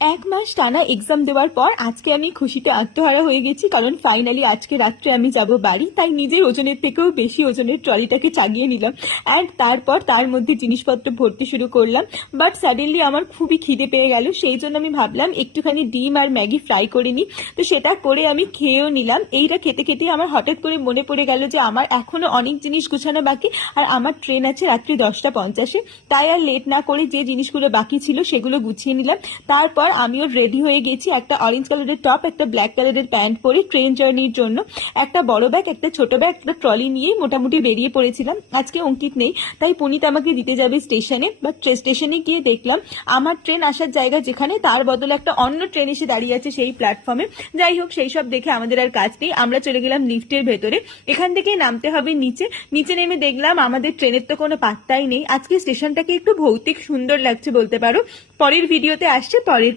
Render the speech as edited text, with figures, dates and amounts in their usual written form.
এক মাস টানা এক্সাম দেওয়ার পর আজকে আমি খুশিতে আত্মহারা হয়ে গেছি, কারণ ফাইনালি আজকে রাত্রে আমি যাব বাড়ি। তাই নিজের ওজনের থেকেও বেশি ওজনের ট্রলিটাকে চাগিয়ে নিলাম অ্যান্ড তারপর তার মধ্যে জিনিসপত্র ভরতে শুরু করলাম। বাট সাডেনলি আমার খুবই খিদে পেয়ে গেল, সেই জন্য আমি ভাবলাম একটুখানি ডিম আর ম্যাগি ফ্রাই করে নিই। তো সেটা করে আমি খেয়েও নিলাম। এইটা খেতে খেতে আমার হঠাৎ করে মনে পড়ে গেল যে আমার এখনো অনেক জিনিস গুছানো বাকি, আর আমার ট্রেন আছে রাত্রি 10টা 50-এ। তাই আর লেট না করে যে জিনিসগুলো বাকি ছিল সেগুলো গুছিয়ে নিলাম। তারপর আমিও রেডি হয়ে গেছি, একটা অরেঞ্জ কালারের টপ, একটা ব্ল্যাক কালারের প্যান্ট পরে ট্রেন জার্নির জন্য। একটা বড় ব্যাগ, একটা ছোট ব্যাগ, একটা ট্রলি নিয়ে মোটামুটি বেরিয়ে পড়েছিলাম। আজকে অঙ্কিত নেই, তাই পুনিত আমাকে দিতে যাবে স্টেশনে। বাট স্টেশনে গিয়ে দেখলাম আমার ট্রেন আসার জায়গা যেখানে, তার বদলে একটা অন্য ট্রেন এসে দাঁড়িয়ে আছে সেই প্ল্যাটফর্মে। যাই হোক, সেই সব দেখে আমাদের আর কাজ নেই, আমরা চলে গেলাম লিফটের ভেতরে। এখান থেকে নামতে হবে নিচে। নিচে নেমে দেখলাম আমাদের ট্রেনের তো কোনো পাত্তাই নেই। আজকে স্টেশনটাকে একটু ভৌতিক সুন্দর লাগছে বলতে পারো। পরের ভিডিওতে আসছে পরের